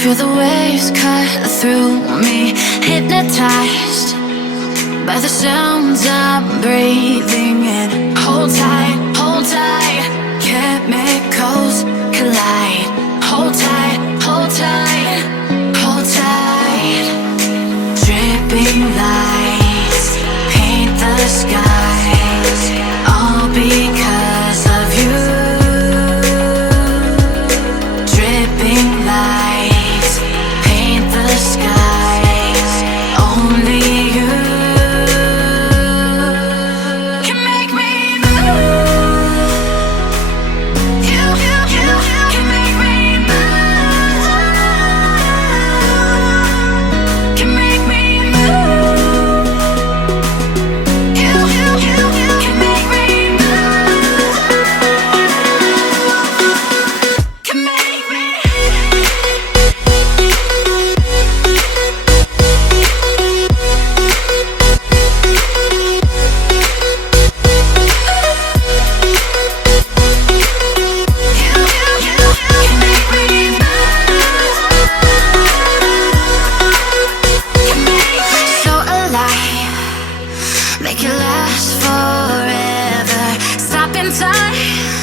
Feel the waves cut through me, hypnotized by the sounds I'm breathing in. Hold tight, chemicals collide. Hold tight, hold tight, hold tight. Dripping lights paint the skies, all because of you. Dripping lights paint the skies, only you can make me move. You can make me move. Can make me move. You can make me move. Can make me. So alive, make it last forever. Stop in time.